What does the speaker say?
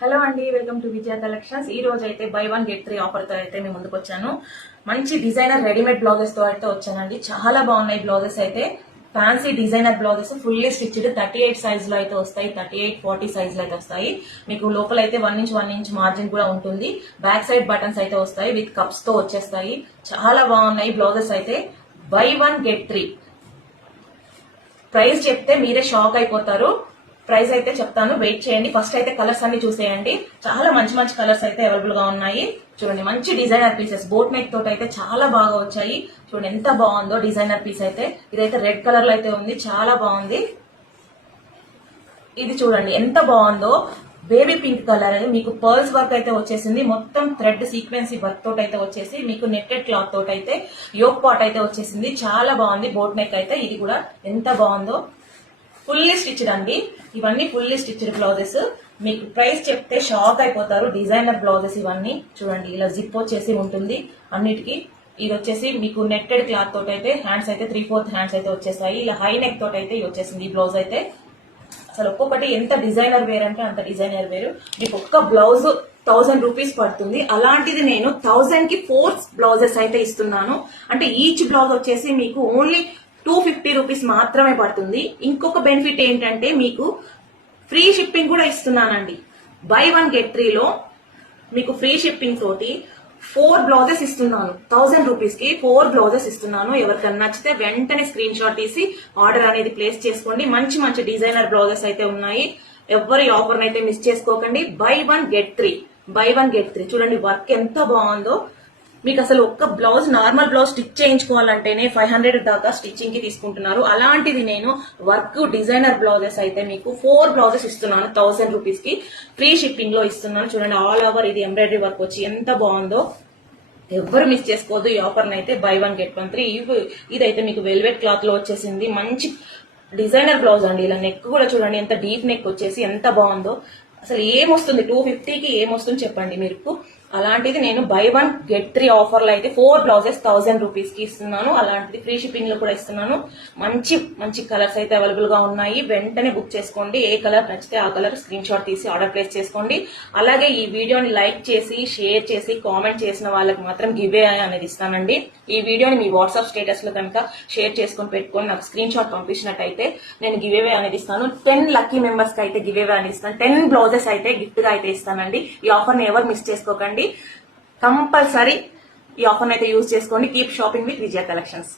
Hello అండి, welcome to Vijaya collections. ఈ రోజు అయితే బై 1 గెట్ 3 ఆఫర్ తో అయితే మేము ముందుకు వచ్చాను. మంచి డిజైనర్ రెడీమేడ్ బ్లౌజెస్ తో అయితే వచ్చానండి. చాలా బాగున్నాయి బ్లౌజెస్ అయితే. Fancy designer blouses fully stitched 38 size లో అయితే వస్తాయి. 38-40 సైజ్ లో అయితే వస్తాయి. మీకు లోపల అయితే 1 ఇంచ్ మార్జిన్ కూడా ఉంటుంది. బ్యాక్ సైడ్ బటన్స్ అయితే వస్తాయి, విత్ కప్స్ తో వచ్చేస్తాయి. చాలా బాగున్నాయి బ్లౌజెస్ అయితే. బై 1 గెట్ 3 ప్రైస్ చెప్తే మీరే షాక్ అయిపోతారు. ప్రైస్ అయితే చెప్తాను, వెయిట్ చేయండి. ఫస్ట్ అయితే కలర్స్ అన్ని చూసేయండి. చాలా మంచి మంచి కలర్స్ అయితే అవైలబుల్ గా ఉన్నాయి. చూడండి, మంచి డిజైనర్ పీసెస్ బోట్ నెక్ తోటి అయితే చాలా బాగా వచ్చాయి. చూడండి ఎంత బాగుందో డిజైనర్ పీస్ అయితే. ఇదైతే రెడ్ కలర్ లో అయితే ఉంది, చాలా బాగుంది. ఇది చూడండి ఎంత బాగుందో, బేబీ పింక్ కలర్. మీకు పర్ల్స్ వర్క్ అయితే వచ్చేసింది. మొత్తం థ్రెడ్ సీక్వెన్సీ వర్క్ తోటి అయితే వచ్చేసి మీకు నెట్టెడ్ క్లాత్ తోటి అయితే యోక్ పాట్ అయితే వచ్చేసింది. చాలా బాగుంది బోట్ నెక్ అయితే. ఇది కూడా ఎంత బాగుందో, ఫుల్లీ స్టిచ్డ్ అండి. ఇవన్నీ ఫుల్లీ స్టిచ్డ్ బ్లౌజెస్. మీకు ప్రైస్ చెప్తే షాక్ అయిపోతారు. డిజైనర్ బ్లౌజెస్ ఇవన్నీ. చూడండి, ఇలా జిప్ వచ్చేసి ఉంటుంది అన్నిటికీ. ఇది వచ్చేసి మీకు నెట్టెడ్ క్లాత్ తోటి అయితే హ్యాండ్స్ అయితే 3/4 హ్యాండ్స్ అయితే వచ్చేసాయి. ఇలా హై నెక్ తోటి అయితే వచ్చేసింది ఈ బ్లౌజ్ అయితే. అసలు ఒక్కొక్కటి ఎంత డిజైనర్ వేర్ అంటే అంత డిజైనర్ వేరు. మీకు ఒక్క బ్లౌజ్ 1000 రూపీస్ పడుతుంది. అలాంటిది నేను 1000 కి 4 బ్లౌజెస్ అయితే ఇస్తున్నాను. అంటే ఈచ్ బ్లౌజ్ వచ్చేసి మీకు ఓన్లీ 250 రూపీస్ మాత్రమే పడుతుంది. ఇంకొక బెనిఫిట్ ఏంటంటే మీకు ఫ్రీ షిప్పింగ్ కూడా ఇస్తున్నానండి. బై 1 గెట్ 3 లో మీకు ఫ్రీ షిప్పింగ్ తోటి 4 బ్లౌజెస్ ఇస్తున్నాను. 1000 రూపీస్ కి 4 బ్లౌజెస్ ఇస్తున్నాను. ఎవరికైనా నచ్చితే వెంటనే స్క్రీన్ షాట్ తీసి ఆర్డర్ అనేది ప్లేస్ చేసుకోండి. మంచి మంచి డిజైనర్ బ్లౌజెస్ అయితే ఉన్నాయి. ఎవరి ఆఫర్ అయితే మిస్ చేసుకోకండి. By 1 get 3, by 1 get 3. చూడండి వర్క్ ఎంత బాగుందో. మీకు అసలు ఒక్క బ్లౌజ్, నార్మల్ బ్లౌజ్ స్టిచ్ చేయించుకోవాలంటేనే 500 దాకా స్టిచ్చింగ్ కి తీసుకుంటున్నారు. అలాంటిది నేను వర్క్ డిజైనర్ బ్లౌజెస్ అయితే మీకు 4 బ్లౌజెస్ ఇస్తున్నాను 1000 రూపీస్ కి. ఫ్రీ షిప్పింగ్ లో ఇస్తున్నాను. చూడండి, ఆల్ ఓవర్ ఇది ఎంబ్రాయిడరీ వర్క్ వచ్చి ఎంత బాగుందో. ఎవరు మిస్ చేసుకోవద్దు ఈ ఆఫర్ అయితే. By 1 get 1 3. ఇదైతే మీకు వెల్వెట్ క్లాత్ లో వచ్చేసింది. మంచి డిజైనర్ బ్లౌజ్ అండి. ఇలా నెక్ కూడా చూడండి ఎంత డీప్ నెక్ వచ్చేసి ఎంత బాగుందో. అసలు ఏమొస్తుంది 250కి ఏమొస్తుంది చెప్పండి మీరు. అలాంటిది నేను బై 1 గెట్ 3 ఆఫర్ లో అయితే 4 బ్లౌజెస్ 1000 రూపీస్ కి ఇస్తున్నాను. అలాంటిది ఫ్రీ షిప్పింగ్ లో కూడా ఇస్తున్నాను. మంచి మంచి కలర్స్ అయితే అవైలబుల్ గా ఉన్నాయి. వెంటనే బుక్ చేసుకోండి. ఏ కలర్ నచ్చితే ఆ కలర్ స్క్రీన్ షాట్ తీసి ఆర్డర్ ప్లేస్ చేసుకోండి. అలాగే ఈ వీడియోని లైక్ చేసి, షేర్ చేసి, కామెంట్ చేసిన వాళ్ళకి మాత్రం గివ్ అవే అనేది ఇస్తానండి. ఈ వీడియోని మీ వాట్సాప్ స్టేటస్ లో కనుక షేర్ చేసుకుని పెట్టుకొని నాకు స్క్రీన్ షాట్ పంపించినట్టయితే నేను గివ్ అవే అనేది ఇస్తాను. 10 లక్కీ మెంబర్స్ కి అయితే గివ్ అవే అనేది ఇస్తాను. 10 బ్లౌజెస్ అయితే గిఫ్ట్ గా అయితే ఇస్తానండి. ఈ ఆఫర్ ని ఎవరు మిస్ చేసుకోకండి. కంపల్సరీ ఈ ఆఫర్ అయితే యూజ్ చేసుకోండి. Keep shopping with Vijaya collections.